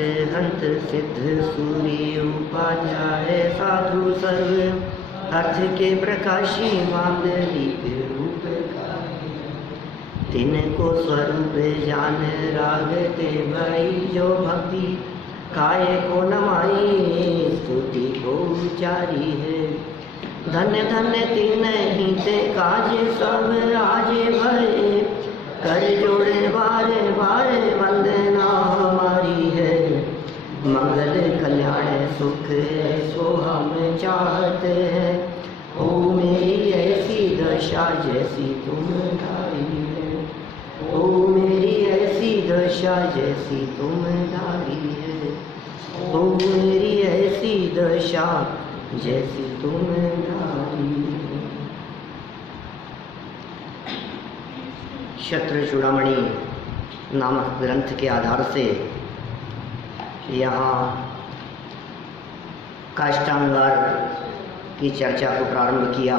अरहंत सिद्ध सूर्य उपाध्याय साधु सर्व अर्थ के प्रकाशी मांगलिक रूप का तिनको स्वरूप जान रागते भाई जो भक्ति काय को नमाई स्तुति को उचारी है। धन्य धन्य तीन ही ते काज सब आजे भरे कर जोड़े बारे बारे वंदना हमारी है। मंगल कल्याण सुख सो हम चाहते हैं। ओ मेरी ऐसी दशा जैसी तुम धारी है। ओ मेरी ऐसी दशा जैसी तुम धारी है। ओ मेरी ऐसी दशा जैसी तुम धारी है। क्षत्र चूड़ामणि नामक ग्रंथ के आधार से यहाँ काष्ठांगार की चर्चा को प्रारंभ किया।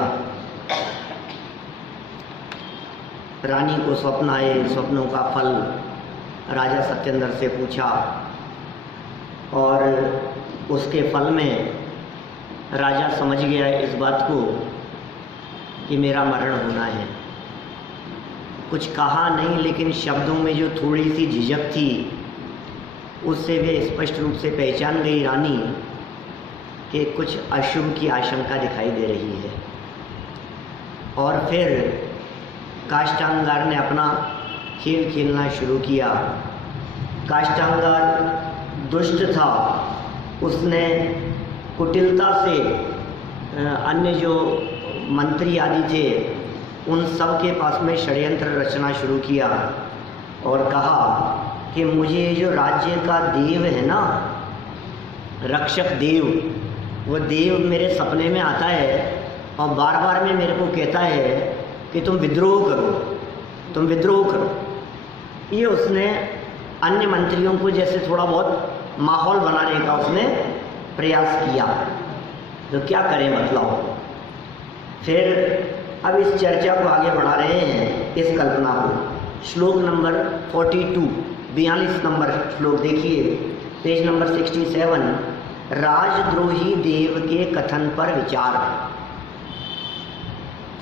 रानी को स्वप्न आए, स्वप्नों का फल राजा सत्येंद्र से पूछा और उसके फल में राजा समझ गया इस बात को कि मेरा मरण होना है। कुछ कहा नहीं, लेकिन शब्दों में जो थोड़ी सी झिझक थी उससे वे स्पष्ट रूप से पहचान गई रानी कि कुछ अशुभ की आशंका दिखाई दे रही है। और फिर काष्ठांगार ने अपना खेल खेलना शुरू किया। काष्ठांगार दुष्ट था, उसने कुटिलता से अन्य जो मंत्री आदि थे उन सब के पास में षड्यंत्र रचना शुरू किया और कहा कि मुझे जो राज्य का देव है ना, रक्षक देव, वो देव मेरे सपने में आता है और बार बार में मेरे को कहता है कि तुम विद्रोह करो, तुम विद्रोह करो। ये उसने अन्य मंत्रियों को जैसे थोड़ा बहुत माहौल बनाने का उसने प्रयास किया। तो क्या करें मतलब। फिर अब इस चर्चा को आगे बढ़ा रहे हैं, इस कल्पना को। श्लोक नंबर 42 नंबर श्लोक देखिए, पेज नंबर 67। राजद्रोही देव के कथन पर विचार।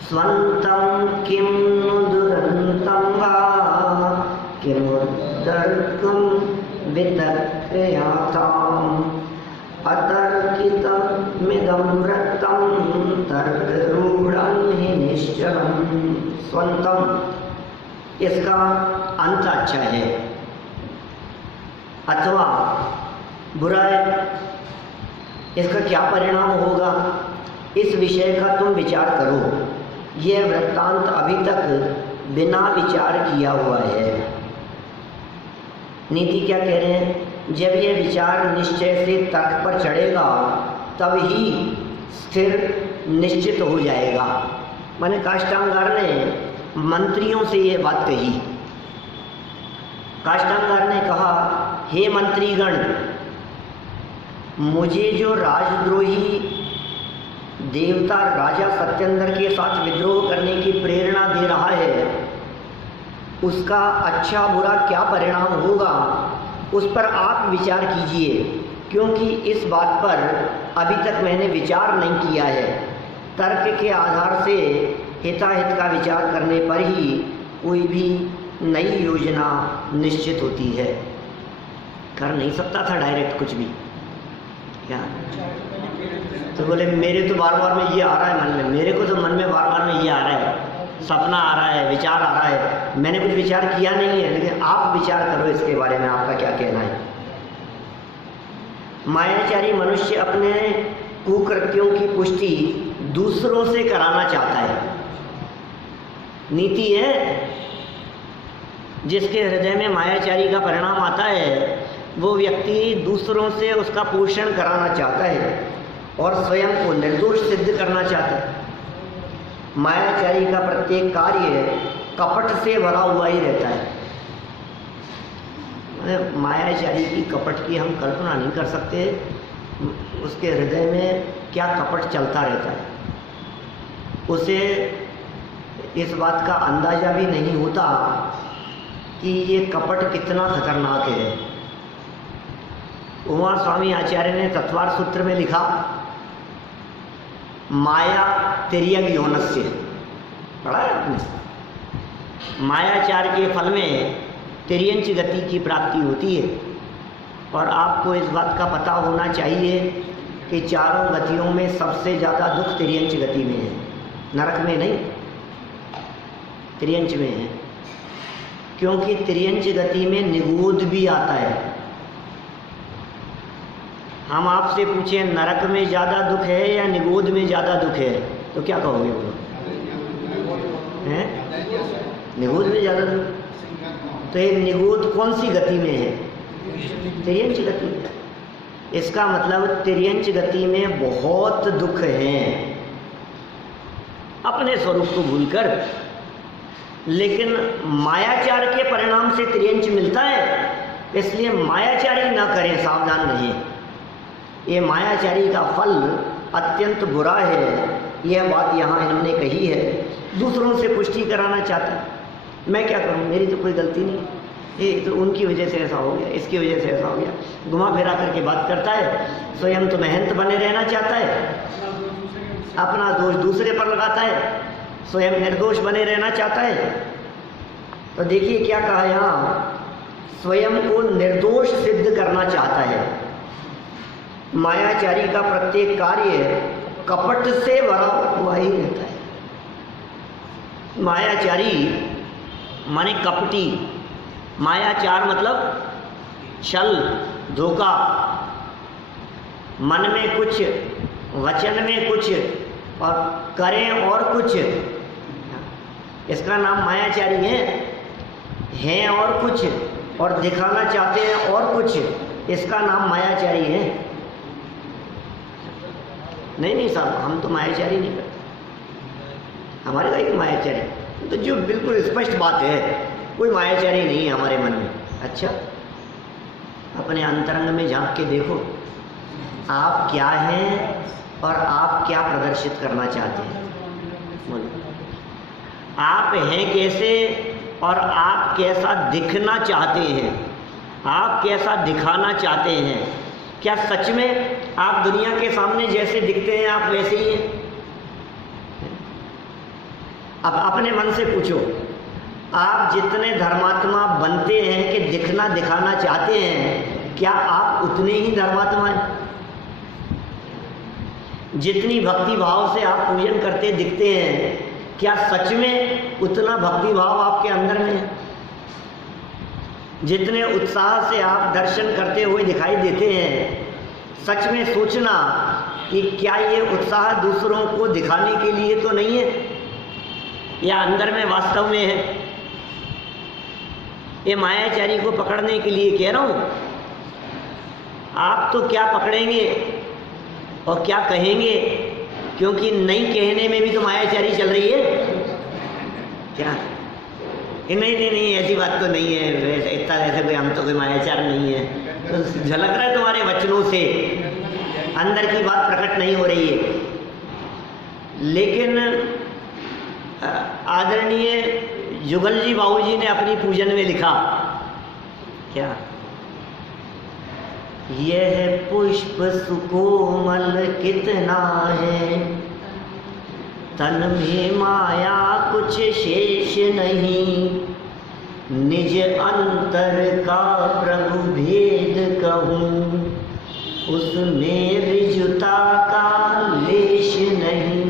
स्वंतम किम दुरंतम वा किमुद्धर्कम वितर्कयाताम अतर्कितमिदं रक्तं तर्करूढं हि निश्चलम्। स्वंतम, इसका अंत अच्छा है, अथवा बुरा है, इसका क्या परिणाम होगा इस विषय का तुम विचार करो। यह वृत्तांत अभी तक बिना विचार किया हुआ है। नीति क्या कह रहे हैं, जब यह विचार निश्चय से तर्क पर चढ़ेगा तब ही स्थिर निश्चित हो जाएगा। माने काष्ठांगार ने मंत्रियों से यह बात कही। काष्ठांगार ने कहा, हे मंत्रीगण, मुझे जो राजद्रोही देवता राजा सत्येंद्र के साथ विद्रोह करने की प्रेरणा दे रहा है, उसका अच्छा बुरा क्या परिणाम होगा उस पर आप विचार कीजिए, क्योंकि इस बात पर अभी तक मैंने विचार नहीं किया है। तर्क के आधार से हिताहित का विचार करने पर ही कोई भी नई योजना निश्चित होती है। कर नहीं सकता था डायरेक्ट कुछ भी क्या। तो बोले मेरे तो बार बार में ये आ रहा है मन में, मेरे को तो मन में बार बार में ये आ रहा है, सपना आ रहा है, विचार आ रहा है, मैंने कुछ विचार किया नहीं है, लेकिन आप विचार करो इसके बारे में, आपका क्या कहना है। मायाचारी मनुष्य अपने कुकृत्यों की पुष्टि दूसरों से कराना चाहता है। नीति है, जिसके हृदय में मायाचारी का परिणाम आता है वो व्यक्ति दूसरों से उसका पोषण कराना चाहता है और स्वयं को निर्दोष सिद्ध करना चाहता है। मायाचारी का प्रत्येक कार्य कपट से भरा हुआ ही रहता है। मायाचारी की कपट की हम कल्पना नहीं कर सकते, उसके हृदय में क्या कपट चलता रहता है। उसे इस बात का अंदाजा भी नहीं होता कि ये कपट कितना खतरनाक है। उमा स्वामी आचार्य ने तत्वार सूत्र में लिखा, माया तिर्यक योनस्य, पढ़ा है आपने? मायाचार के फल में तिर्यंच गति की प्राप्ति होती है। और आपको इस बात का पता होना चाहिए कि चारों गतियों में सबसे ज़्यादा दुख तिर्यंच गति में है, नरक में नहीं, तिर्यंच में है। क्योंकि तिर्यंच गति में निगूढ़ भी आता है। हम आपसे पूछें नरक में ज़्यादा दुख है या निगूढ़ में ज़्यादा दुख है, तो क्या कहोगे बोलो? हैं? निगूढ़ में ज़्यादा दुख। तो ये निगूढ़ कौन सी गति में है? तिर्यंच गति में। इसका मतलब तिर्यंच गति में बहुत दुख हैं अपने स्वरूप को भूलकर। लेकिन मायाचार के परिणाम से तिर्यंच मिलता है, इसलिए मायाचारी ना करें, सावधान रहें। ये मायाचारी का फल अत्यंत बुरा है, यह बात यहाँ इन्होंने कही है। दूसरों से पुष्टि कराना चाहता है, मैं क्या करूँ, मेरी तो कोई गलती नहीं, ये तो उनकी वजह से ऐसा हो गया, इसकी वजह से ऐसा हो गया, घुमा फिरा करके बात करता है। स्वयं तो मेहनत बने रहना चाहता है, अपना दोष दूसरे पर लगाता है, स्वयं निर्दोष बने रहना चाहता है। तो देखिए क्या कहा यहाँ, स्वयं को निर्दोष सिद्ध करना चाहता है। मायाचारी का प्रत्येक कार्य कपट से भरा हुआ ही रहता है। मायाचारी माने कपटी, मायाचार मतलब छल, धोखा, मन में कुछ, वचन में कुछ और करें और कुछ, इसका नाम मायाचारी है और कुछ, और दिखाना चाहते हैं और कुछ, इसका नाम मायाचारी है। नहीं साहब, हम तो मायाचारी नहीं करते, हमारे का एक मायाचारी, तो जो बिल्कुल स्पष्ट बात है, कोई मायाचारी नहीं है हमारे मन में। अच्छा, अपने अंतरंग में झांक के देखो, आप क्या हैं और आप क्या प्रदर्शित करना चाहते हैं। बोलो, आप हैं कैसे और आप कैसा दिखना चाहते हैं, आप कैसा दिखाना चाहते हैं। क्या सच में आप दुनिया के सामने जैसे दिखते हैं आप वैसे ही हैं? अब अपने मन से पूछो, आप जितने धर्मात्मा बनते हैं कि दिखना दिखाना चाहते हैं, क्या आप उतने ही धर्मात्मा हैं? जितनी भक्ति भाव से आप पूजन करते दिखते हैं, क्या सच में उतना भक्ति भाव आपके अंदर में है? जितने उत्साह से आप दर्शन करते हुए दिखाई देते हैं, सच में सोचना कि क्या ये उत्साह दूसरों को दिखाने के लिए तो नहीं है, या अंदर में वास्तव में है? ये मायाचारी को पकड़ने के लिए कह रहा हूं। आप तो क्या पकड़ेंगे और क्या कहेंगे, क्योंकि नहीं कहने में भी तो मायाचारी चल रही है। क्या नहीं ऐसी बात तो नहीं है, इतना ऐसे कोई, हम तो कोई मायाचार नहीं है। तो झलक रहा है तुम्हारे वचनों से, अंदर की बात प्रकट नहीं हो रही है। लेकिन आदरणीय जुगल जी बाबूजी ने अपनी पूजन में लिखा क्या, यह पुष्प सुकोमल कितना है, तन में माया कुछ शेष नहीं, निज अंतर का प्रभु भेद कहूँ, उसमें ऋजुता का लेश नहीं।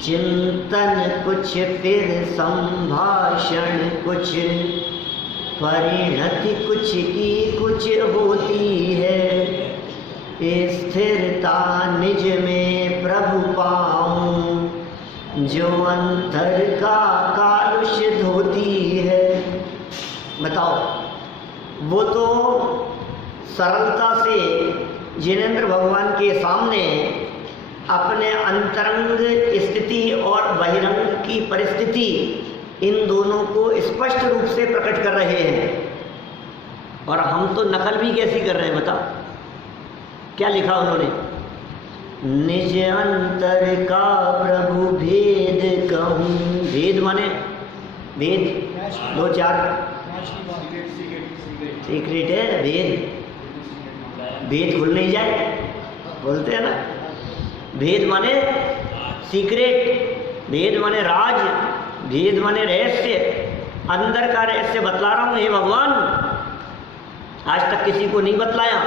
चिंतन कुछ फिर संभाषण कुछ, परिणति कुछ की कुछ होती है, स्थिरता निज में प्रभु पाऊं, जो अंतर का कालुष धोती है। बताओ, वो तो सरलता से जिनेंद्र भगवान के सामने अपने अंतरंग स्थिति और बहिरंग की परिस्थिति, इन दोनों को स्पष्ट रूप से प्रकट कर रहे हैं, और हम तो नकल भी कैसी कर रहे हैं। बताओ क्या लिखा उन्होंने, निज अंतर का प्रभु भेद कहूँ। भेद माने भेद, दो चार सीक्रेट है, भेद। भेद खुल नहीं जाए, बोलते हैं ना, भेद माने सीक्रेट, भेद माने राज, भेद माने रहस्य। अंदर का रहस्य बतला रहा हूं हे भगवान, आज तक किसी को नहीं बतलाया।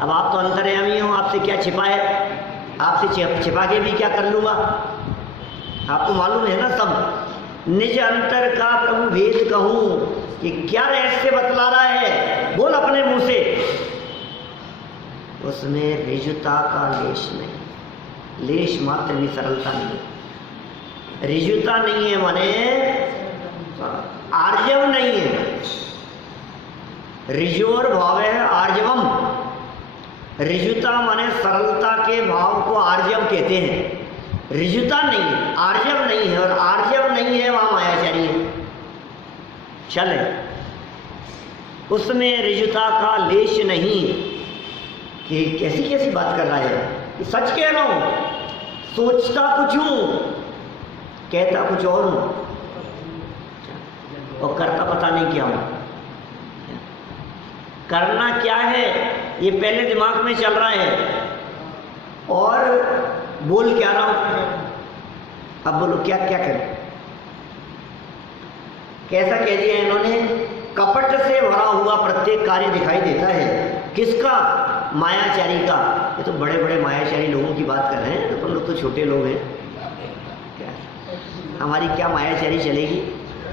अब आप तो अंतर्यामी हो, आपसे क्या छिपा है, आपसे छिपा के भी क्या कर लूँगा, आपको मालूम है ना सब। निज अंतर का प्रभु भेद कहूँ कि क्या रहस्य बतला रहा है, बोल अपने मुंह से। उसमें रिजुता का लेश नहीं, लेश मात्र भी सरलता नहीं। रिजुता नहीं है माने आर्जव नहीं है। रिजोर भाव है आर्जवम। रिजुता माने सरलता के भाव को आर्जव कहते हैं। रिजुता नहीं है, आर्जव नहीं है, और आर्जव नहीं है वहां मायाचारी है। चले उसमें रिजुता का लेश नहीं। कि कैसी कैसी बात कर रहा है, सच कह रहा हूं, सोचता कुछ हूं, कहता कुछ और हूं, और करता पता नहीं क्या हूं। करना क्या है ये पहले दिमाग में चल रहा है, और बोल क्या रहा हूं। अब बोलो क्या क्या करें। कैसा कह दिया इन्होंने, कपट से भरा हुआ प्रत्येक कार्य दिखाई देता है। किसका, मायाचारी का। ये तो बड़े बड़े मायाचारी लोगों की बात कर रहे हैं, तो हम लोग तो छोटे लोग हैं। क्या हमारी क्या मायाचारी चलेगी।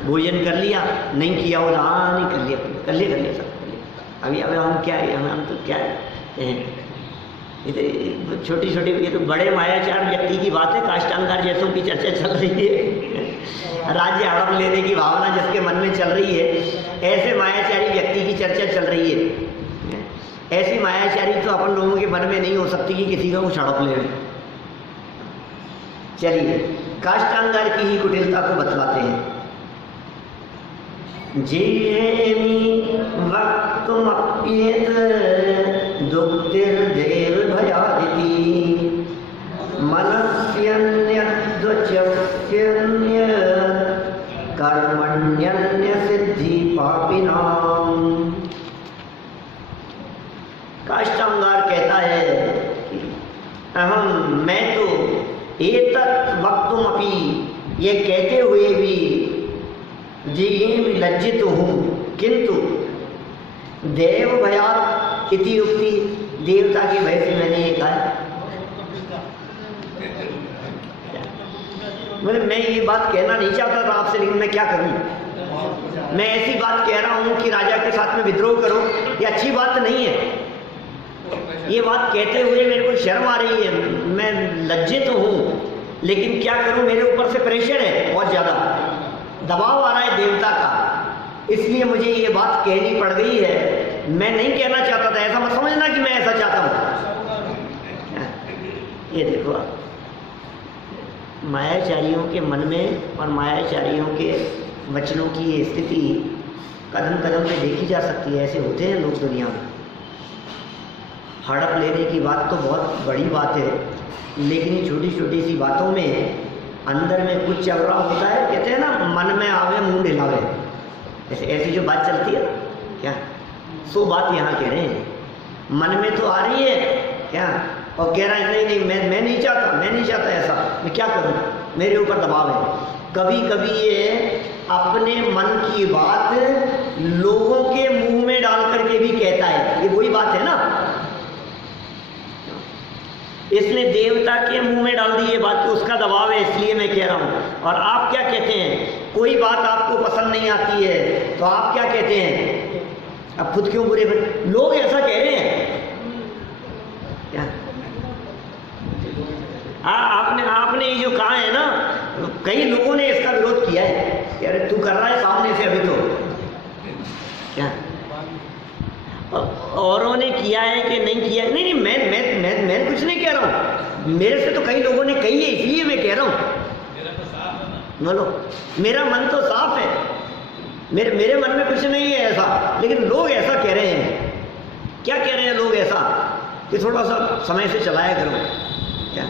भोजन कर लिया, नहीं किया हो, हाँ नहीं कर लिया, कर लिया कर लिया सब कर लिया। अभी अब हम क्या है, हम तो क्या है, ये तो छोटी छोटी, ये तो बड़े मायाचार व्यक्ति की बात है। काष्टांगार जैसों की चर्चा चल रही है, राज्य हड़प लेने की भावना जिसके मन में चल रही है, ऐसे मायाचारी व्यक्ति की चर्चा चल रही है। ऐसी मायाचारी तो अपन लोगों के मन में नहीं हो सकती कि किसी का कुछ हड़प ले। चलिए काष्टांगार की ही कुटिलता को बतलाते हैं। जेमी वक्तुमप्येत दुक्तिर्देव भयादिति मनस्यन्यद्वचस्यन्य कर्मण्यन्य सिद्धि पापिनाम। काष्टांगार कहता है कि अहम, मैं तो एतत् वक्तुमपि, ये कहते हुए भी जीम लज्जित हूँ, किंतु देव भयात् इति उक्ति, देवता के भय से मैंने ये कहा। मतलब मैं ये बात कहना नहीं चाहता था आपसे, लेकिन मैं क्या करूं। मैं ऐसी बात कह रहा हूं कि राजा के साथ में विद्रोह करो, ये अच्छी बात नहीं है। ये बात कहते हुए मेरे को शर्म आ रही है, मैं लज्जित हूं, लेकिन क्या करूं, मेरे ऊपर से प्रेशर है, बहुत ज्यादा दबाव आ रहा है देवता का, इसलिए मुझे ये बात कहनी पड़ गई है। मैं नहीं कहना चाहता था, ऐसा मत समझना कि मैं ऐसा चाहता हूं। ये देखो मायाचारियों के मन में और मायाचारियों के वचनों की ये स्थिति कदम कदम पे देखी जा सकती है। ऐसे होते हैं लोग दुनिया में। हड़प लेने की बात तो बहुत बड़ी बात है, लेकिन ये छोटी छोटी सी बातों में अंदर में कुछ चल रहा होता है। कहते हैं ना, मन में आवे मुंह ढिलावे, ऐसे ऐसी जो बात चलती है क्या, सो बात यहाँ कह रहे हैं। मन में तो आ रही है क्या, और कह रहा है नहीं नहीं मैं नहीं चाहता, मैं नहीं चाहता ऐसा, मैं क्या करूँ, मेरे ऊपर दबाव है। कभी कभी ये अपने मन की बात लोगों के मुंह में डाल करके भी कहता है। ये वही बात है ना, इसने देवता के मुंह में डाल दी ये बात, तो उसका दबाव है, इसलिए मैं कह रहा हूं। और आप क्या कहते हैं, कोई बात आपको पसंद नहीं आती है तो आप क्या कहते हैं, अब खुद क्यों बुरे लोग ऐसा कह रहे हैं क्या। आपने ये जो कहा है ना, कई लोगों ने इसका विरोध किया है कि अरे तू कर रहा है सामने से, अभी तो क्या औरों ने किया है कि नहीं किया। नहीं नहीं, मैं कुछ नहीं कह रहा हूँ, मेरे से तो कई लोगों ने कही है, इसलिए मैं कह रहा हूँ। बोलो, मेरा मन तो साफ है, मेरे मन में कुछ नहीं है ऐसा, लेकिन लोग ऐसा कह रहे हैं। क्या कह रहे हैं लोग ऐसा, कि थोड़ा सा समय से चलाया करो। क्या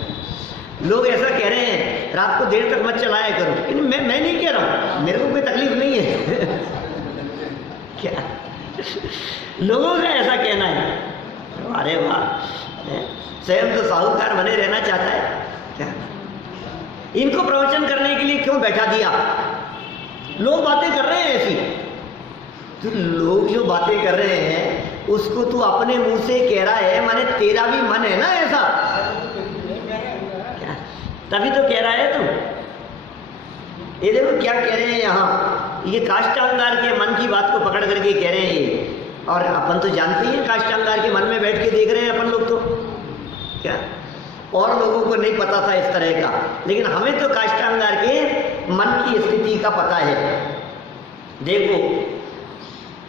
लोग ऐसा कह रहे हैं, रात को देर तक मत चलाया करो। लेकिन मैं नहीं कह रहा हूँ, मेरे को कोई तकलीफ नहीं है। क्या लोगों का ऐसा कहना है। अरे वाह, स्वयं तो साहूकार बने रहना चाहता है क्या? इनको प्रवचन करने के लिए क्यों बैठा दिया? लोग बातें कर रहे हैं ऐसी, तो लोग जो बातें कर रहे हैं उसको तू अपने मुंह से कह रहा है, माने तेरा भी मन है ना ऐसा क्या? तभी तो कह रहा है तू। ये देखो क्या कह रहे हैं यहाँ, ये काष्ठांगार के मन की बात को पकड़ करके कह रहे हैं ये। और अपन तो जानते ही हैं काष्ठांगार के मन में बैठ के देख रहे हैं अपन लोग तो क्या, और लोगों को नहीं पता था इस तरह का, लेकिन हमें तो काष्ठांगार के मन की स्थिति का पता है। देखो,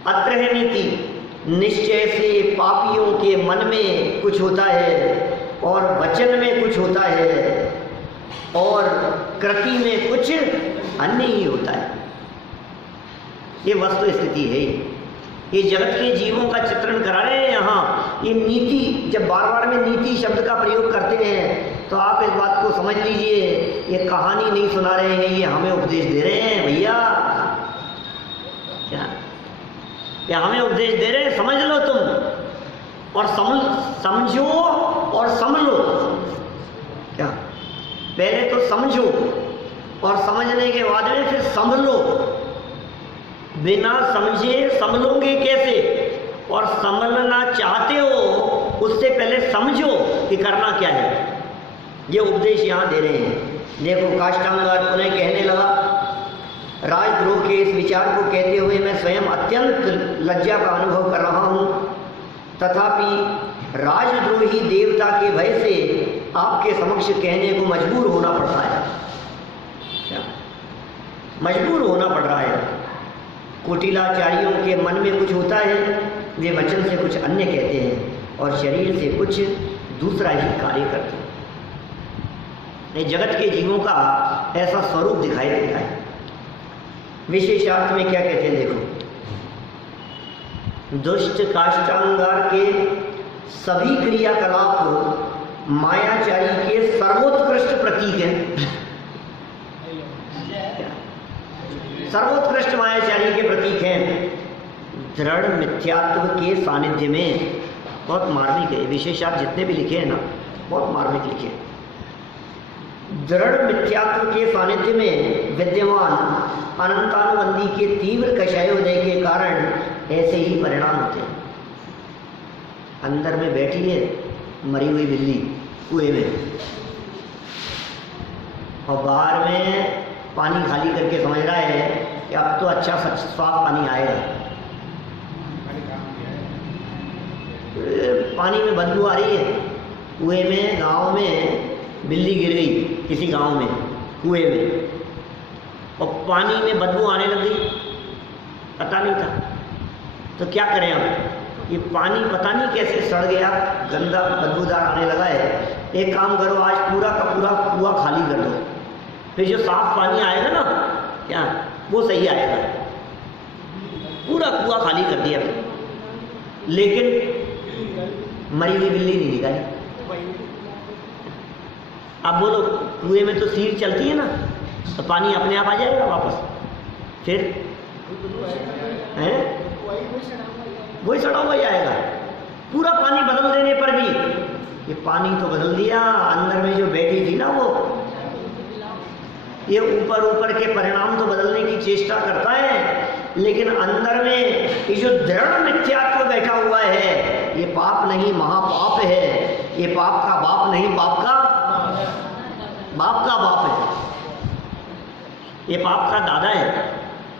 अत्र है नीति, निश्चय से पापियों के मन में कुछ होता है और वचन में कुछ होता है और कृति में कुछ अन्य ही होता है। ये वस्तु स्थिति है। ये जगत के जीवों का चित्रण करा रहे हैं यहाँ। ये नीति, जब बार बार में नीति शब्द का प्रयोग करते हैं तो आप इस बात को समझ लीजिए, ये कहानी नहीं सुना रहे हैं, ये हमें उपदेश दे रहे हैं भैया। क्या ये हमें उपदेश दे रहे हैं? समझ लो तुम, और समझो और समझो। क्या, पहले तो समझो और समझने के बाद में फिर संभलो। बिना समझे संभलोगे कैसे? और संभलना चाहते हो उससे पहले समझो कि करना क्या है। ये उपदेश यहाँ दे रहे हैं। देखो, काष्ठांगार पुनः कहने लगा, राजद्रोह के इस विचार को कहते हुए मैं स्वयं अत्यंत लज्जा का अनुभव कर रहा हूँ, तथापि राजद्रोही देवता के भय से आपके समक्ष कहने को मजबूर होना पड़ता है। क्या मजबूर होना पड़ रहा है? कुटिलाचारियों के मन में कुछ होता है, वे वचन से कुछ अन्य कहते हैं और शरीर से कुछ दूसरा ही कार्य करते हैं। ये जगत के जीवों का ऐसा स्वरूप दिखाई देता है। विशेषार्थ में क्या कहते हैं देखो, दुष्ट काष्ठांगार के सभी क्रियाकलाप मायाचारी के सर्वोत्कृष्ट प्रतीक हैं। सर्वोत्कृष्ट मायाचारी के प्रतीक हैं। दृढ़ मिथ्यात्व के सानिध्य में, बहुत मार्मिक है विशेषार्थ जितने भी लिखे हैं ना, बहुत मार्मिक लिखे हैं। दृढ़ मिथ्यात्व के सानिध्य में विद्यमान अनंतानुबंधी के तीव्र कषायोदय के कारण ऐसे ही परिणाम होते हैं। अंदर में बैठी है मरी हुई बिल्ली कुएं में, और बाहर में पानी खाली करके समझ रहा है कि अब तो अच्छा साफ पानी आएगा। पानी में बदबू आ रही है। कुएं में, गांव में बिल्ली गिर गई किसी गांव में कुएं में, और पानी में बदबू आने लग गई, पता नहीं था। तो क्या करें अब? ये पानी पता नहीं कैसे सड़ गया, गंदा बदबूदार आने लगा है। एक काम करो, आज पूरा का पूरा कुआं खाली कर दो, फिर जो साफ पानी आएगा ना, क्या वो सही आएगा। पूरा कुआं खाली कर दिया, लेकिन मरी हुई बिल्ली नहीं निकाली। अब बोलो, कुएं में तो सीर चलती है ना, तो पानी अपने आप आ जाएगा वापस। फिर हैं वही सड़ा हुआ ही आएगा। पूरा पानी बदल देने पर भी, ये पानी तो बदल दिया, अंदर में जो बैठी थी ना वो, ये ऊपर ऊपर के परिणाम तो बदलने की चेष्टा करता है, लेकिन अंदर में ये जो दृढ़ मिथ्यात्व बैठा हुआ है, ये पाप नहीं महापाप है। ये पाप का बाप नहीं, बाप का बाप है। ये पाप का दादा है,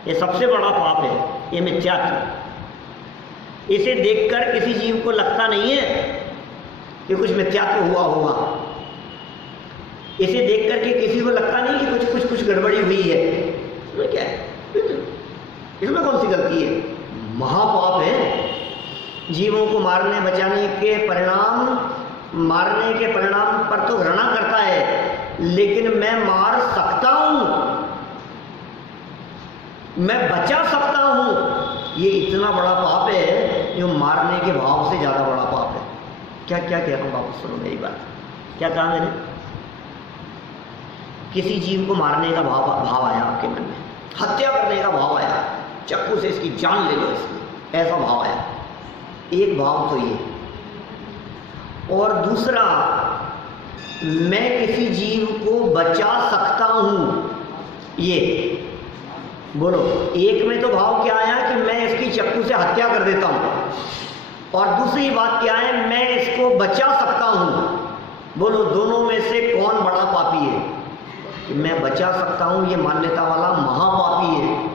ये सबसे बड़ा पाप है, ये मिथ्यात्व। इसे देखकर किसी जीव को लगता नहीं है कि कुछ मिथ्यात्व हुआ होगा। इसे देख करके किसी को लगता नहीं कि कुछ गड़बड़ी हुई है। इसमें क्या है? इसमें कौन सी गलती है? महापाप है। जीवों को मारने बचाने के परिणाम, मारने के परिणाम पर तो घृणा करता है, लेकिन मैं मार सकता हूं, मैं बचा सकता हूं, ये इतना बड़ा पाप है जो मारने के भाव से ज्यादा बड़ा पाप है। क्या क्या कह रहा हूं, वापस सुनो मेरी बात। क्या कहा मैंने? किसी जीव को मारने का भाव आया आपके मन में, हत्या करने का भाव आया, चाकू से इसकी जान ले लो इसकी, ऐसा भाव आया। एक भाव तो ये, और दूसरा, मैं किसी जीव को बचा सकता हूं, ये बोलो। एक में तो भाव क्या आया कि मैं इसकी चक्कू से हत्या कर देता हूं, और दूसरी बात क्या है, मैं इसको बचा सकता हूं। बोलो दोनों में से कौन बड़ा पापी है? कि मैं बचा सकता हूं ये मान्यता वाला महापापी है।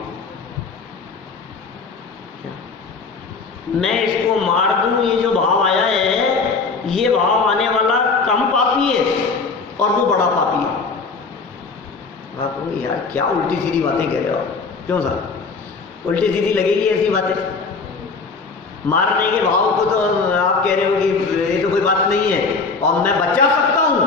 मैं इसको मार दूं, ये जो भाव आया है, ये भाव आने वाला कम पापी है और वो बड़ा पापी है। आप यार क्या उल्टी सीधी बातें कह रहे हो? क्यों सर उल्टी सीधी लगेगी ऐसी बातें? मारने के भाव को तो आप कह रहे हो कि ये तो कोई बात नहीं है, और मैं बचा सकता हूं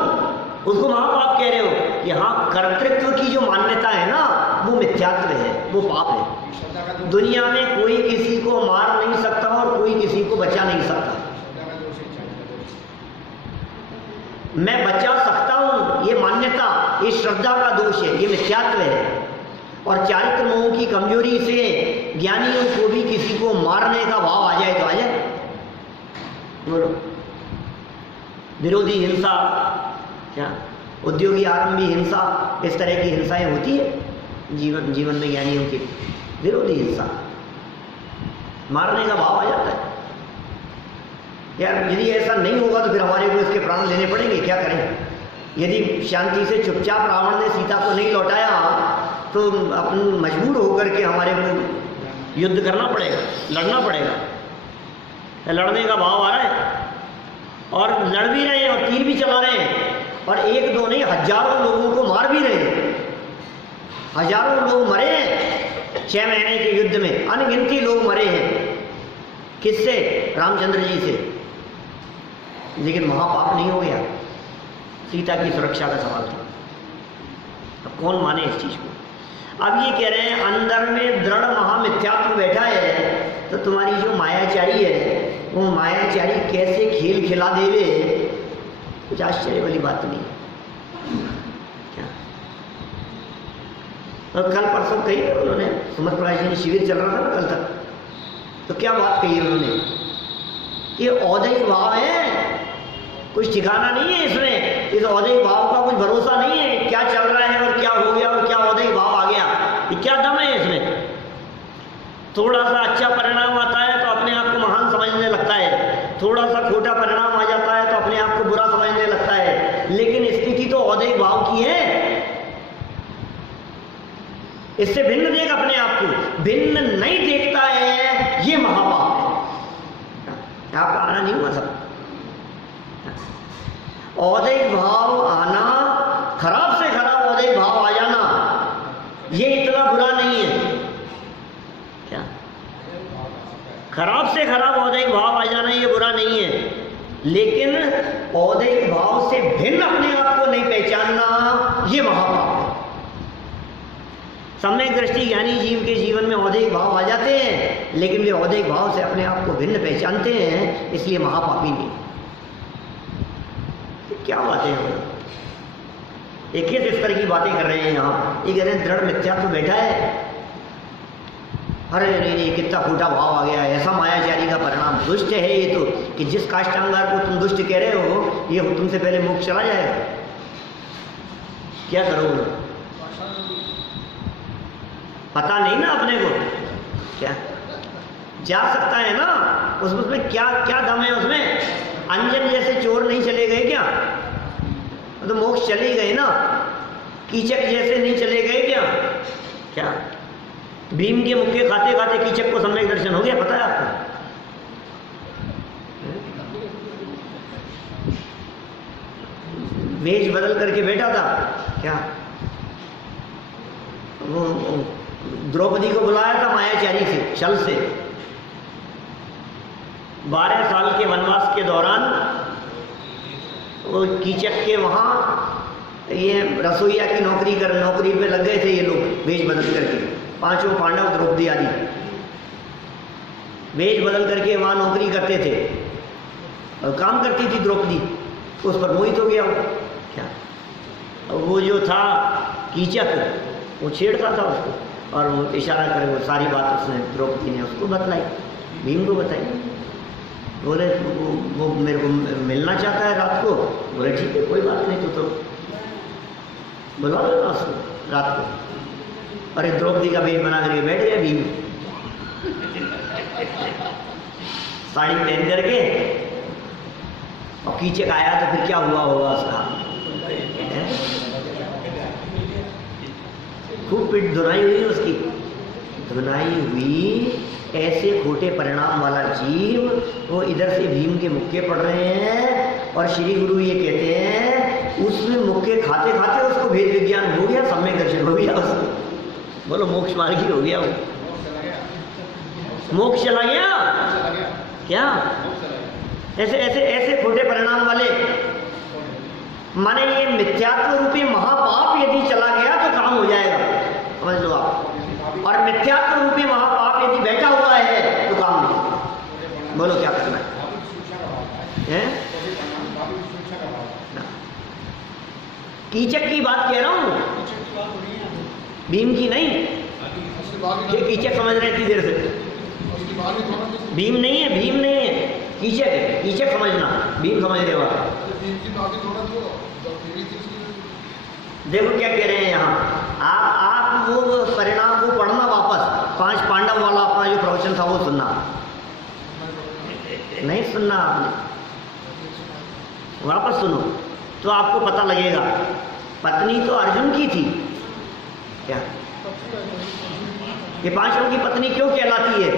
उसको महापाप कह रहे हो। यहाँ कर्तृत्व की जो मान्यता है ना, वो मिथ्यात्व है, वो पाप है। दुनिया में कोई किसी को मार नहीं सकता और कोई किसी को बचा नहीं सकता। मैं बचा सकता हूं ये मान्यता, ये श्रद्धा का दोष है, ये मिथ्यात्व है। और चारित्र मोह की कमजोरी से ज्ञानियों को भी किसी को मारने का भाव आ जाए तो आ जाए। बोलो, विरोधी हिंसा, क्या उद्योगी आरंभी हिंसा, इस तरह की हिंसाएं होती है जीवन में ज्ञानियों की। विरोधी हिंसा, मारने का भाव आ जाता है। यार यदि ऐसा नहीं होगा तो फिर हमारे को इसके प्राण लेने पड़ेंगे, क्या करें? यदि शांति से चुपचाप रावण ने सीता को नहीं लौटाया तो अपन मजबूर होकर के हमारे को युद्ध करना पड़ेगा, लड़ना पड़ेगा। लड़ने का भाव आ रहा है और लड़ भी रहे हैं और तीर भी चला रहे हैं, और एक दो नहीं हजारों लोगों को मार भी रहे हैं। हजारों लोग मरे हैं 6 महीने के युद्ध में, अनगिनती लोग मरे हैं। किससे? रामचंद्र जी से। लेकिन महापाप नहीं हो गया, सीता की सुरक्षा का सवाल था। अब कौन माने इस चीज को? अब ये कह रहे हैं अंदर में दृढ़ महामिथ्यात्व बैठा है, तो तुम्हारी जो मायाचारी है वो मायाचारी कैसे खेल खिला देवे, कुछ आश्चर्य वाली बात नहीं है। क्या और कल परसों कही उन्होंने, सुमत प्रकाश जी शिविर चल रहा था ना कल तक, तो क्या बात कही उन्होंने? ये औदैहिक भाव है, कुछ ठिकाना नहीं है इसमें। इस औदैहिक भाव का कुछ भरोसा नहीं है, क्या चल रहा है और क्या हो गया और क्या औदैहिक भाव आ गया, ये क्या दम है इसमें? थोड़ा सा अच्छा परिणाम आता है तो अपने आप को महान समझने लगता है, थोड़ा सा खोटा परिणाम आ जाता है तो अपने आप को बुरा समझने लगता है। लेकिन स्थिति तो औदैहिक भाव की है। इससे भिन्न देख अपने आप को, भिन्न नहीं देखता है, ये महापाप है। आपका आना नहीं हुआ सब। औदैहिक भाव आना, खराब से खराब औदैहिक भाव आ जाना, ये इतना बुरा नहीं है। क्या खराब से खराब औदैहिक भाव आ जाना ये बुरा नहीं है, लेकिन औदैहिक भाव से भिन्न अपने आप को नहीं पहचानना, ये महापाप है। सम्यक दृष्टि ज्ञानी जीव के जीवन में औदैहिक भाव आ जाते हैं, लेकिन वे औदैहिक भाव से अपने आप को भिन्न पहचानते हैं, इसलिए महापापी नहीं। क्या बातें हैं? एक किस स्तर की बातें कर रहे हैं यहाँ? ये कह रहे हैं दृढ़ मिथ्यात्व बैठा है। अरे नहीं, कितना खोटा भाव आ गया है, ऐसा मायाचारी का परिणाम। दुष्ट है ये तो, कि जिस काष्ठांगार को तुम दुष्ट कह रहे हो, ये तुमसे पहले मोक्ष चला जाएगा। क्या करोगे? पता नहीं ना अपने को, क्या जा सकता है ना उसमें? क्या क्या दम है उसमें? अंजन जैसे चोर नहीं चले गए क्या? तो मोक्ष चले गए ना। कीचक जैसे नहीं चले गए क्या? क्या भीम के मुक्के खाते खाते कीचक को सम्यक दर्शन हो गया? पता है आपको? वेश बदल करके बैठा था क्या? वो द्रौपदी को बुलाया था मायाचारी से, छल से। 12 साल के वनवास के दौरान वो कीचक के वहाँ ये रसोईया की नौकरी पे लग गए थे ये लोग, वेश बदल करके। 5 पांडव, द्रौपदी आदि वेश बदल करके वहाँ नौकरी करते थे और काम करती थी द्रौपदी। उस पर मोहित हो गया वो। क्या वो जो था कीचक, वो छेड़ता था उसको और वो इशारा करे, वो सारी बात उसने द्रौपदी ने उसको बतलाई। भीम को बताइए। बोले वो मेरे को मिलना चाहता है रात को। बोले ठीक है, कोई बात नहीं, तो बुला लो उसको रात को। अरे द्रौपदी का भेष बना करके बैठ गया भीम, साड़ी पहन करके, और कीचक आया तो फिर क्या हुआ होगा उसका, खूब पिट धुनाई हुई उसकी, धुनाई हुई। ऐसे खोटे परिणाम वाला जीव वो इधर से भीम के मुक्के पड़ रहे हैं, और श्री गुरु ये कहते हैं उसमें मुक्के खाते खाते उसको भेद विज्ञान हो गया, सम्यक दर्शन हो गया उसको। बोलो मोक्ष मार्गी हो गया वो, मोक्ष चला गया क्या? ऐसे ऐसे ऐसे खोटे परिणाम वाले, माने ये मिथ्यात्व रूपी महापाप यदि चला गया तो काम हो जाएगा, समझ लो आप। और मिथ्यात्व रूपी महापाप यदि बैठा हुआ है तो काम नहीं। बोलो क्या करना है? कीचक की बात कह रहा हूं, भीम की नहीं। ये कीचक समझ रहे इतनी देर से, भीम नहीं है, भीम नहीं है, कीचक है। कीचक समझना, भीम समझ रहे हो आप। देखो क्या कह रहे हैं यहाँ, आप वो परिणाम को पढ़ना वापस, 5 पांडव वाला अपना जो प्रवचन था वो सुनना, नहीं सुनना आपने, वापस सुनो तो आपको पता लगेगा। पत्नी तो अर्जुन की थी क्या? ये 5 की पत्नी क्यों कहलाती है?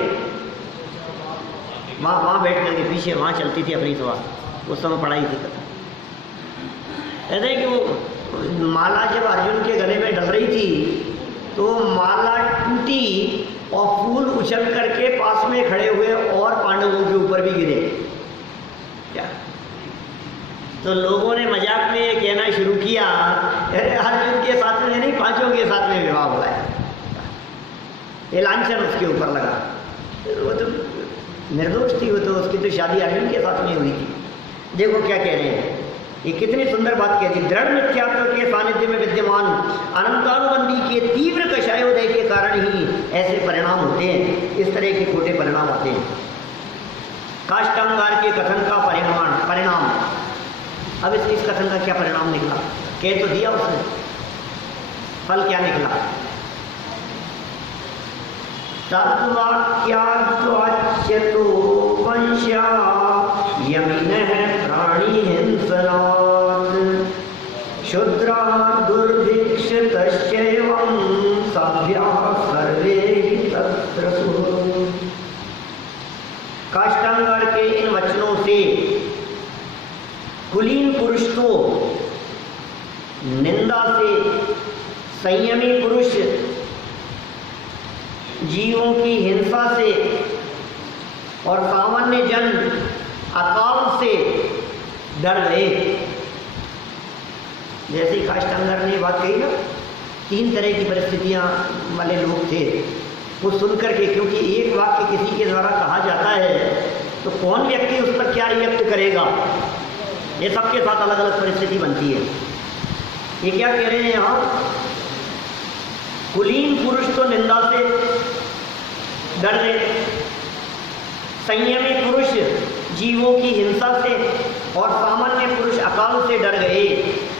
वहाँ बैठ करके पीछे वहाँ चलती थी अपनी सभा, उस समय पढ़ाई थी। ऐसे कि वो माला जब अर्जुन के गले में डल रही थी तो माला टूटी और फूल उछल करके पास में खड़े हुए और पांडवों के ऊपर भी गिरे क्या? तो लोगों ने मजाक में ये कहना शुरू किया, अरे अर्जुन के साथ में नहीं 5 के साथ में विवाह हुआ है, ये लांछन उसके ऊपर लगा। वो तो निर्दोष थी, वो तो उसकी तो शादी अर्जुन के साथ में हुई थी। देखो क्या कह रहे हैं, ये कितनी सुंदर बात कह दी। दृढ़ मिथ्यात्व के सानिध्य में विद्यमान अनंतानुबंधी के तीव्र कषायोदय के कारण ही ऐसे परिणाम होते हैं, इस तरह के खोटे परिणाम होते हैं। काष्टांगार के कथन का परिणाम, अब इस कथन का क्या परिणाम निकला? कह तो दिया उसने, फल क्या निकला? तद्वाक्याद्वाच्यतो वंशा यमिनः प्राणी हिंसनात् शूद्रा दुर्भिक्षतश्चैवं सभ्याः सर्वे हि तत्रसुः। काष्टांगार के इन वचनों से कुलीन पुरुष को निंदा से, संयमी पुरुष जीवों की हिंसा से, और सामान्य जन अकाल से डर गए। जैसे काष्टांगार ने बात कही ना, 3 तरह की परिस्थितियां वाले लोग थे, वो सुन करके, क्योंकि एक वाक्य किसी के द्वारा कहा जाता है तो कौन व्यक्ति उस पर क्या रिएक्ट करेगा, ये सबके साथ अलग अलग परिस्थिति बनती है। ये क्या कह रहे हैं यहाँ, कुलीन पुरुष तो निंदा से डर गए, संयमी पुरुष जीवों की हिंसा से, और सामान्य पुरुष अकाल से डर गए।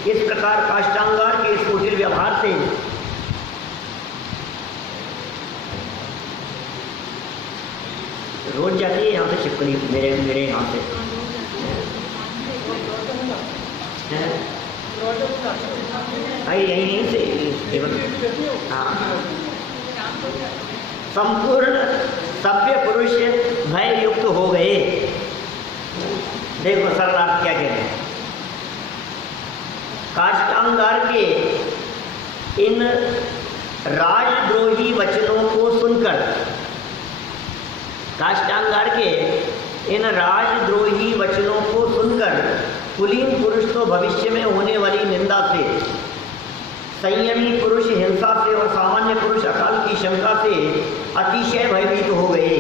इस प्रकार काष्टांगार के इस कुटिल व्यवहार से रोज जाती है यहाँ से छिपकली, मेरे यहाँ से यहीं से हाँ। संपूर्ण सभ्य पुरुष भय युक्त हो गए। देखो सरलार्थ क्या कह रहे हैं, काष्टांगार के इन राजद्रोही वचनों को सुनकर, काष्टांगार के इन राजद्रोही वचनों को सुनकर कुलीन पुरुष तो भविष्य में होने वाली निंदा से, संयमी पुरुष हिंसा से, और सामान्य पुरुष अकाल की शंका से अतिशय भयभीत हो गए,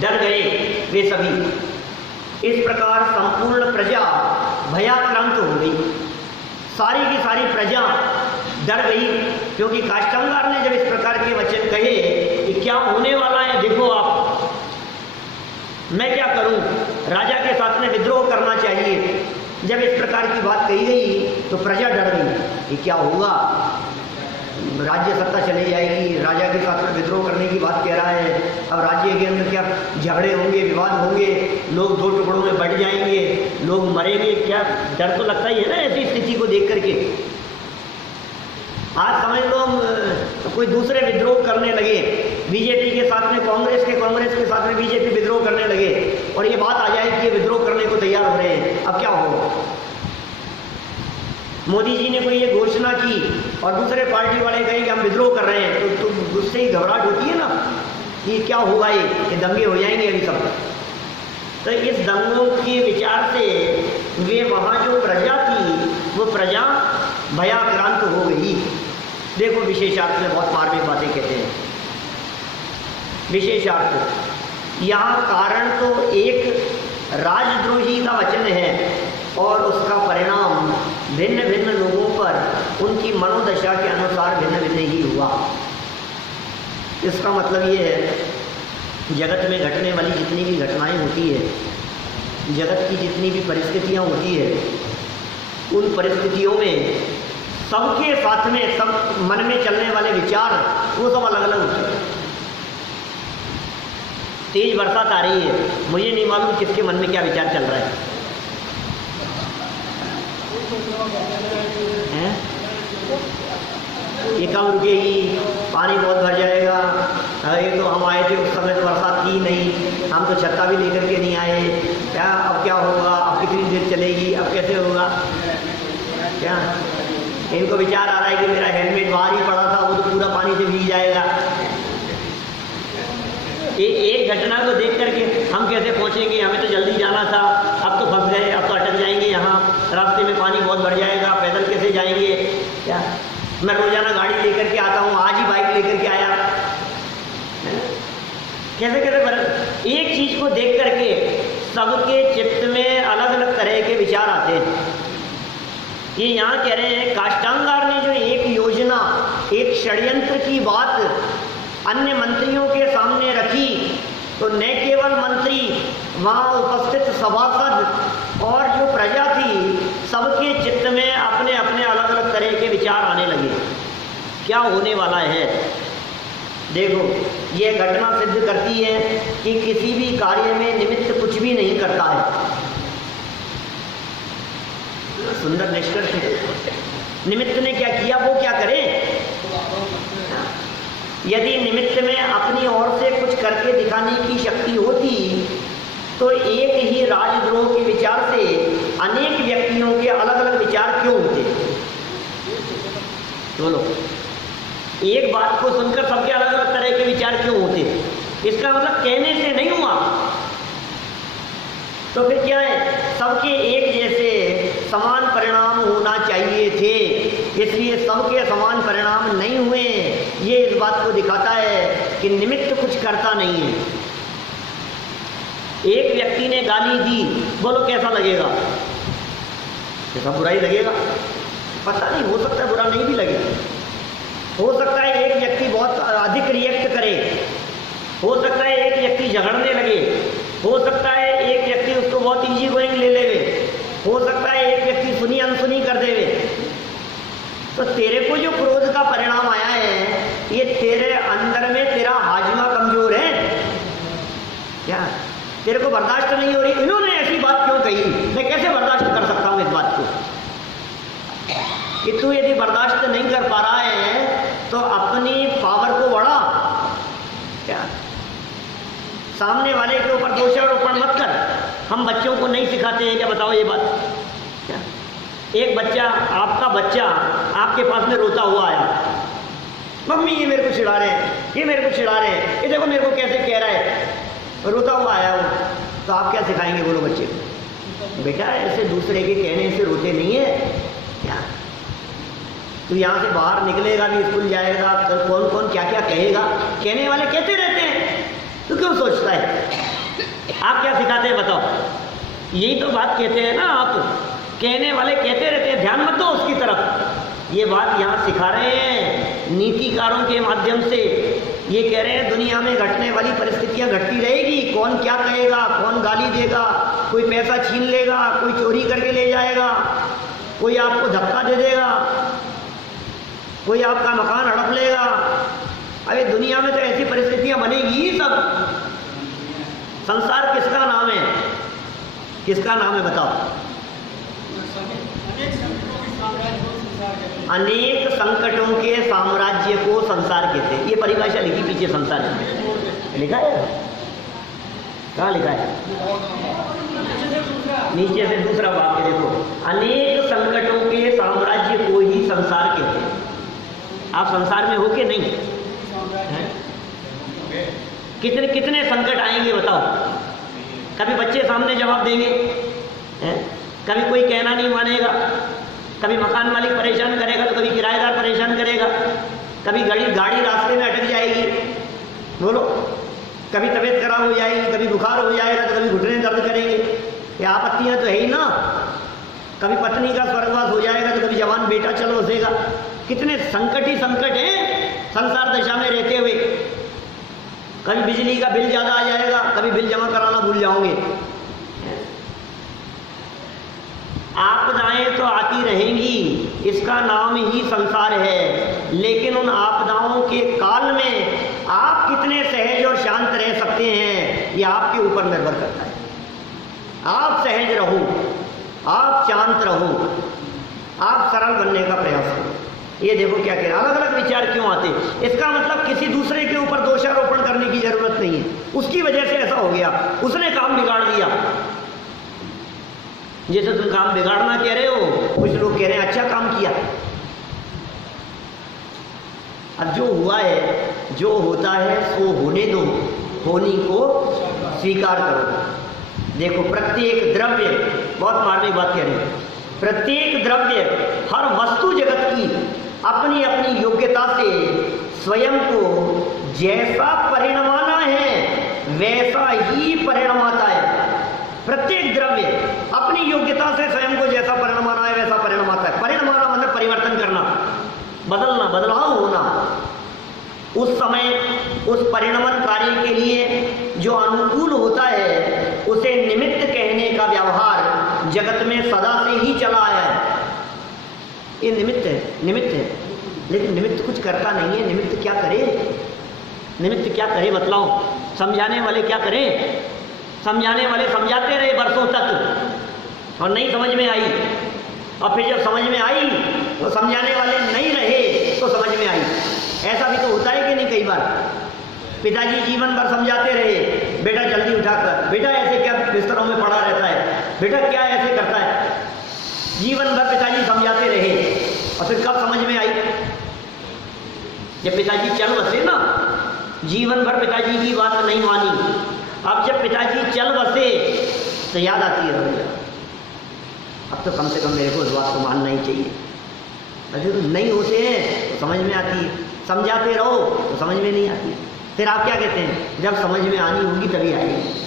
डर गए वे सभी। इस प्रकार संपूर्ण प्रजा भयाक्रांत हो गई। सारी की सारी प्रजा डर गई, क्योंकि काष्ठांगार ने जब इस प्रकार के वचन कहे कि क्या होने वाला है, देखो आप, मैं क्या करूं, राजा के साथ में विद्रोह करना चाहिए। जब इस प्रकार की बात कही गई तो प्रजा डर गई कि क्या होगा, राज्य सत्ता चली जाएगी, राजा के साथ में विद्रोह करने की बात कह रहा है, अब राज्य के अंदर क्या झगड़े होंगे, विवाद होंगे, लोग दो टुकड़ों में बढ़ जाएंगे, लोग मरेंगे, क्या डर तो लगता ही है ना ऐसी स्थिति को देख करके। आज समझ लो कोई दूसरे विद्रोह करने लगे, बीजेपी के साथ में कांग्रेस के साथ में बीजेपी विद्रोह करने लगे और ये बात आ जाए कि ये विद्रोह करने को तैयार हो रहे हैं, अब क्या होगा। मोदी जी ने कोई ये घोषणा की और दूसरे पार्टी वाले कहे कि हम विद्रोह कर रहे हैं, तो उससे ही घबराहट होती है ना कि क्या होगा, ये दंगे हो जाएंगे अभी सब। तो इस दंगों के विचार से वे वहाँ जो प्रजा थी वो प्रजा भयाक्रांत हो गई। देखो विशेषार्थ में बहुत मार्मिक बातें कहते हैं। विशेषार्थ यहाँ कारण तो एक राजद्रोही का वचन है और उसका परिणाम भिन्न भिन्न लोगों पर उनकी मनोदशा के अनुसार भिन्न भिन्न ही हुआ। इसका मतलब ये है जगत में घटने वाली जितनी भी घटनाएं होती है, जगत की जितनी भी परिस्थितियां होती है, उन परिस्थितियों में सबके साथ में सब मन में चलने वाले विचार वो सब अलग अलग होते हैं। तेज बरसात आ रही है, मुझे नहीं मालूम किसके मन में क्या विचार चल रहा है, ये कब रुकेगी, पानी बहुत भर जाएगा, ये तो हम आए थे उस समय तो बरसात थी नहीं, हम तो छत्ता भी लेकर के नहीं आए, क्या अब क्या होगा, अब कितनी देर चलेगी, अब कैसे होगा, क्या इनको विचार आ रहा है कि मेरा हेलमेट बाहर ही पड़ा था, वो तो पूरा पानी से भीग जाएगा। एक घटना को देख करके हम कैसे पहुंचेंगे, हमें तो जल्दी जाना था, अब तो फंस गए, अब तो अटक जाएंगे, यहाँ रास्ते में पानी बहुत भर जाएगा, पैदल कैसे जाएंगे, क्या मैं रोजाना गाड़ी लेकर के आता हूँ, आज ही बाइक लेकर के आया, कैसे कैसे एक चीज को देख करके सबके चित्त में अलग अलग तरह के विचार आते हैं। ये यहाँ कह रहे हैं काष्ठांगार ने जो एक योजना, एक षड्यंत्र की बात अन्य मंत्रियों के सामने रखी, तो न केवल मंत्री, वहाँ उपस्थित सभासद और जो प्रजा थी, सबके चित्त में अपने अपने अलग अलग तरह के विचार आने लगे। क्या होने वाला है, देखो ये घटना सिद्ध करती है कि किसी भी कार्य में निमित्त कुछ भी नहीं करता है। सुंदर निष्कर्ष है। निमित्त ने क्या किया, वो क्या करे। यदि निमित्त में अपनी ओर से कुछ करके दिखाने की शक्ति होती तो एक ही राजद्रोह के विचार से अनेक व्यक्तियों के अलग अलग विचार क्यों होते। बोलो, एक बात को सुनकर सबके अलग अलग तरह के विचार क्यों होते। इसका मतलब कहने से नहीं हुआ, तो फिर क्या है, सबके एक जैसे समान परिणाम होना चाहिए थे, इसलिए सबके समान परिणाम नहीं हुए। ये इस बात को दिखाता है कि निमित्त कुछ करता नहीं है। एक व्यक्ति ने गाली दी, बोलो कैसा लगेगा, कैसा बुरा ही लगेगा, पता नहीं, हो सकता है बुरा नहीं भी लगे, हो सकता है एक व्यक्ति बहुत अधिक रिएक्ट करे, हो सकता है एक व्यक्ति झगड़ने लगे, हो सकता है एक व्यक्ति उसको बहुत इजी गोइंग ले लेवे, हो सकता है एक व्यक्ति सुनी अनसुनी कर देवे। तो तेरे को जो क्रोध का परिणाम आया है, ये तेरे अंदर में तेरा हाजमा कमजोर है क्या, तेरे को बर्दाश्त नहीं हो रही। इन्होंने ऐसी बात क्यों कही, मैं कैसे बर्दाश्त कर सकता हूं इस बात को। कि तू यदि बर्दाश्त नहीं कर पा रहा है तो अपनी पावर को बढ़ा क्या, सामने वाले के ऊपर दोषारोपण मत कर। हम बच्चों को नहीं सिखाते हैं क्या, बताओ ये बात क्या। एक बच्चा, आपका बच्चा आपके पास में रोता हुआ आया, मम्मी ये मेरे को चिढ़ा रहे हैं, ये मेरे को चिढ़ा रहे हैं, ये देखो मेरे को कैसे कह रहा है, रोता हुआ आया वो, तो आप क्या सिखाएंगे, बोलो बच्चे को, बेटा ऐसे दूसरे के कहने से रोते नहीं है क्या। तो यहाँ से बाहर निकलेगा भी, स्कूल जाएगा तो कौन कौन क्या क्या कहेगा, कहने वाले कहते रहते हैं, तो क्यों सोचता है। आप क्या सिखाते हैं बताओ, यही तो बात कहते हैं ना आप, कहने वाले कहते रहते हैं, ध्यान मत दो उसकी तरफ। ये बात यहाँ सिखा रहे हैं नीतिकारों के माध्यम से। ये कह रहे हैं दुनिया में घटने वाली परिस्थितियाँ घटती रहेगी, कौन क्या कहेगा, कौन गाली देगा, कोई पैसा छीन लेगा, कोई चोरी करके ले जाएगा, कोई आपको धक्का दे देगा, कोई आपका मकान हड़प लेगा। अरे दुनिया में तो ऐसी परिस्थितियाँ बनेगी ही सब। संसार किसका नाम है? किसका नाम है बताओ? अनेक संकटों के साम्राज्य को संसार कहते हैं। ये परिभाषा लिखी पीछे संसार में लिखा है, कहाँ लिखा है? नीचे से दूसरा वाक्य देखो, अनेक संकटों के साम्राज्य को ही संसार कहते हैं। आप संसार में हो कि नहीं? कितने कितने संकट आएंगे बताओ? कभी बच्चे सामने जवाब देंगे, कभी कोई कहना नहीं मानेगा, कभी मकान मालिक परेशान करेगा तो कभी किराएदार परेशान करेगा, कभी गाड़ी रास्ते में अटक जाएगी, बोलो, कभी तबीयत खराब हो जाएगी, कभी बुखार हो जाएगा तो कभी घुटने दर्द करेंगे। ये आपत्तियां तो है ही ना। कभी पत्नी का स्वर्गवास हो जाएगा तो कभी जवान बेटा चल बसेगा। कितने संकट ही संकट हैं संसार दशा में रहते हुए। कभी बिजली का बिल ज़्यादा आ जाएगा, कभी बिल जमा कराना भूल जाओगे। आपदाएं तो आती रहेंगी, इसका नाम ही संसार है। लेकिन उन आपदाओं के काल में आप कितने सहज और शांत रह सकते हैं, ये आपके ऊपर निर्भर करता है। आप सहज रहो, आप शांत रहो, आप सरल बनने का प्रयास करो। ये देखो क्या कह रहे हैं, अलग अलग विचार क्यों आते। इसका मतलब किसी दूसरे के ऊपर दोषारोपण करने की जरूरत नहीं है। उसकी वजह से ऐसा हो गया, उसने काम बिगाड़ दिया। जैसे तुम काम बिगाड़ना कह रहे हो, कुछ लोग कह रहे हैं अच्छा काम किया। अब जो हुआ है, जो होता है सो होने दो, होनी को स्वीकार करो। देखो प्रत्येक द्रव्य, बहुत मार्मिक बात कह रहे हैं, प्रत्येक द्रव्य, हर वस्तु जगत की अपनी अपनी योग्यता से स्वयं को जैसा परिणमाना है वैसा ही परिणमाता है। प्रत्येक द्रव्य अपनी योग्यता से स्वयं को जैसा परिणमाना है वैसा परिणमाता है। परिणमाना मतलब परिवर्तन करना, बदलना, बदलाव होना। उस समय उस परिणमन कार्य के लिए जो अनुकूल होता है उसे निमित्त कहने का व्यवहार जगत में सदा से ही चला आया है। ये निमित्त है, निमित्त है, लेकिन निमित्त कुछ करता नहीं है। निमित्त क्या करे? निमित्त क्या करे बतलाओ? समझाने वाले क्या करें? समझाने वाले समझाते रहे बरसों तक और नहीं समझ में आई, और फिर जब समझ में आई तो समझाने वाले नहीं रहे तो समझ में आई। ऐसा भी तो होता है कि नहीं? कई बार पिताजी जीवन भर समझाते रहे, बेटा जल्दी उठाकर, बेटा ऐसे क्या बिस्तरों में पड़ा रहता है, बेटा क्या ऐसे करता है। जीवन भर पिताजी समझाते रहे और फिर कब समझ में आई? जब पिताजी चल बसे ना। जीवन भर पिताजी की बात नहीं मानी, अब जब पिताजी चल बसे तो याद आती है, अब तो कम से कम मेरे को इस बात को मानना ही चाहिए। अगर तो नहीं होते हैं तो समझ में आती है, समझाते रहो तो समझ में नहीं आती। फिर आप क्या कहते हैं? जब समझ में आनी होगी तभी आएगी।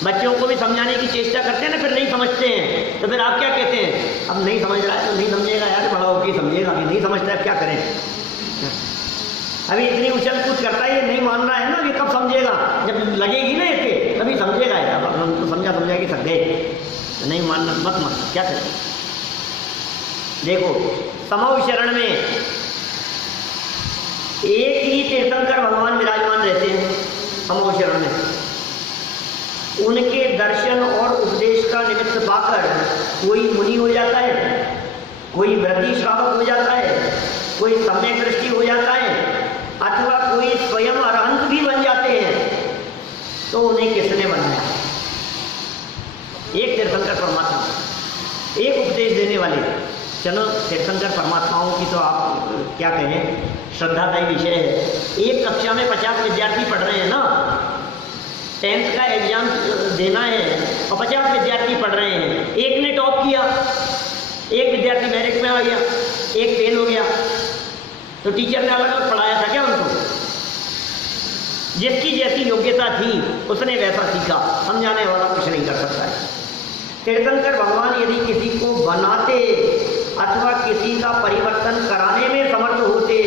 बच्चों को भी समझाने की चेष्टा करते हैं ना, फिर नहीं समझते हैं तो फिर आप क्या कहते हैं? अब नहीं समझ रहा है तो नहीं समझेगा यार, बड़ा होकर समझेगा। अभी नहीं समझता है, क्या करें? अभी इतनी उछल कूद करता है, ये नहीं मान रहा है ना, ये कब समझेगा? जब लगेगी ना इसके तभी समझेगा। अब हम तो समझा कि थक गए, नहीं मानना मत, क्या करें? देखो समव शरण में एक ही तीर्थंकर भगवान विराजमान रहते हैं। समव शरण में उनके दर्शन और उपदेश का निमित्त पाकर कोई मुनि हो जाता है, कोई व्रती श्रावक हो जाता है, कोई सम्यक दृष्टि हो जाता है, अथवा कोई स्वयं अरहंत भी बन जाते हैं। तो उन्हें किसने बनाया? एक तीर्थंकर परमात्मा, एक उपदेश देने वाले। चलो तीर्थंकर परमात्माओं की तो आप क्या कहें, श्रद्धादायी विषय है। एक कक्षा में 50 विद्यार्थी पढ़ रहे हैं ना, 10th का एग्जाम देना है और 50 विद्यार्थी पढ़ रहे हैं। एक ने टॉप किया, एक विद्यार्थी मेरिट में आ गया, एक फेल हो गया, तो टीचर ने अलग अलग पढ़ाया था क्या उनको? जिसकी जैसी योग्यता थी उसने वैसा सीखा। समझाने वाला कुछ नहीं कर सकता है। तीर्थंकर भगवान यदि किसी को बनाते अथवा किसी का परिवर्तन कराने में समर्थ होते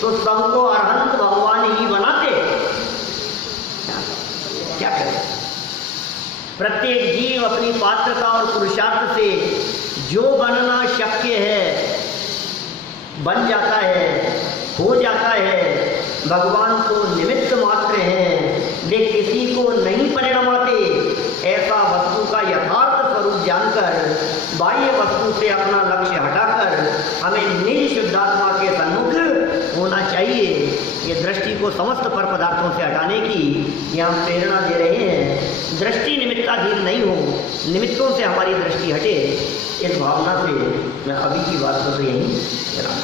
तो सबको अरहंत भगवान ही बनाते। क्या करें, प्रत्येक जीव अपनी पात्रता और पुरुषार्थ से जो बनना शक्य है बन जाता है, हो जाता है। भगवान तो निमित्त मात्र हैं, वे किसी को नहीं परिणमाते। ऐसा वस्तु का यथार्थ स्वरूप जानकर बाह्य वस्तु से अपना लक्ष्य हटाकर हमें निज शुद्धात्मा के सन्मुख होना चाहिए। ये दृष्टि को समस्त पर पदार्थों से हटाने की यहाँ प्रेरणा दे रहे हैं। दृष्टि निमित्ताधीन नहीं हो, निमित्तों से हमारी दृष्टि हटे, इस भावना से मैं अभी की बात को तो यहीं विराम।